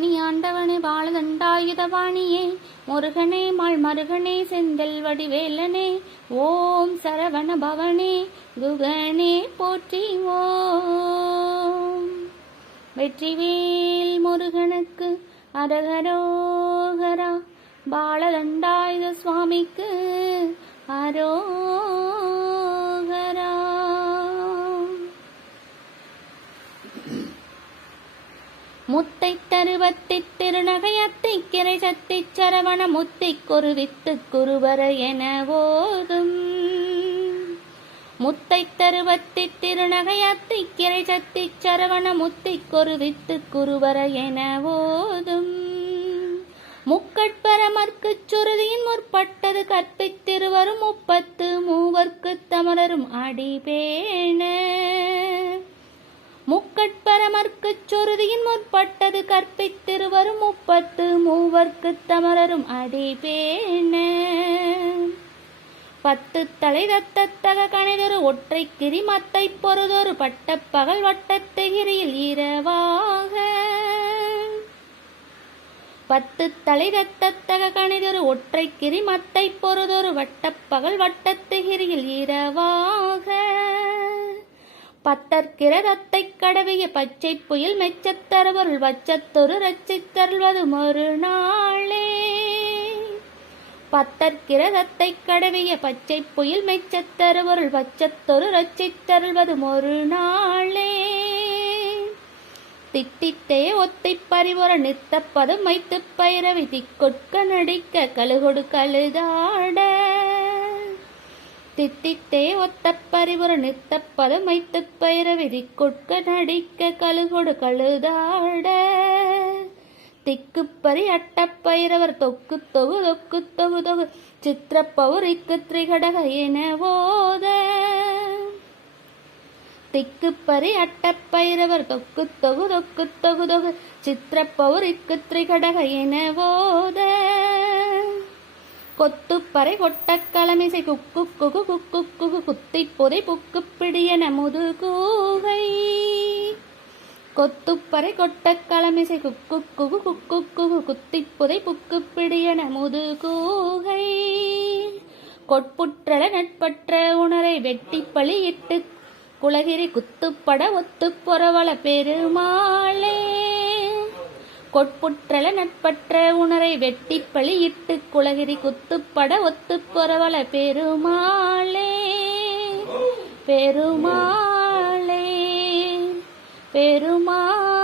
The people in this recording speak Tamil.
அவனி ஆண்டவனே வாழதண்டாயுதவாணியே முருகனே மாள் மருகனே செந்தல் வடிவேலனே ஓம் சரவண பவனே குகனே போற்றி ஓம். வெற்றிவேல் முருகனுக்கு அரகரோகரா, பாலதண்டாயுத சுவாமிக்கு அரோகரா. முத்தை தருவத்தி திருநகையத்தை கிரை சத்தி சரவண முத்தை குருவித்து குருவர என ஓதும். முத்தை தருவத்தி திருநகையத்தை கிரை சத்தி சரவண முத்தை குருவித்து குருவர என ஓதும். முக்கட்பரமர்க்கு சுருதியின் முற்பட்டது கற்பித்திருவரும் 33 தமரரும் அடிபேண. முக்கட்பரமர்க்கு சுருதியின் முற்பட்டது கற்பித்திருவரும் 33 தமரரும் அடிபேண. 10 தலை தத்தத்தக கணிதொரு ஒற்றை கிரிமத்தை பொறுதொரு பட்ட பகல் வட்டத்தெகிரியில் இரவாக. 10 தலை தத்தத்தக கணிதொரு ஒற்றை கிரிமத்தை பொறுதொரு வட்டப்பகல் வட்டத்தெகிரியில் இரவாக. பத்தற்கிரதத்தை கடவிய பச்சை புயல் மெச்சத் தருவருள் வச்சத்தொரு ரச்சித் தருள்வது ஒரு நாளே. பத்தற்கிரதத்தை கடவிய பச்சை புயல் மெச்சத் தருவருள் வச்சத்தொரு ரச்சித் தருள்வது ஒரு நாளே. தித்தித்தே ஒத்தை பறிவொர நித்தப்பதம் வைத்து பைரவி திக்கொட்க நடிக்க கழுகொடு கழுதாட. தித்தித்தே ஒத்த பறிவொர நித்தப்பதம் வைத்து பைரவி திக்கொட்க நடிக்க கழுகொடு கழுதாட. திக்குப்பறி அட்டப்பைரவர் தொக்கு தொகு தொக்கு தொகு தொகு சித்திரப்பௌரிக்கு திரிகடக என ஓத. திக்குப்பறி அட்டப்பைரவர் தொக்கு தொகு தொக்கு தொகு தொகு சித்திரப்பௌரிக்கு திரிகடக என ஓத. கொத்துப்பறை கொட்ட களமிசை குக்கு குகு குக்கு குகு குத்தி பொதை புக்கு பிடியன முதுகூகை. கொத்துப்பறை கொட்ட களமிசை குக்கு குகு குக்கு குகு குத்தி புதை புக்கு பிடியன முதுகூகை. கொட்புற்றல நட்பற்ற உணரை வெட்டி பழியிட்டு குலகிரி குத்துப்பட ஒத்து பொறவள பெருமாளே. கொட்புற்றல நட்பற்ற உணரை வெட்டி பழியிட்டு குலகிரி குத்துப்பட ஒத்து பொறவள பெருமாளே. பெருமாளே பெருமாளே.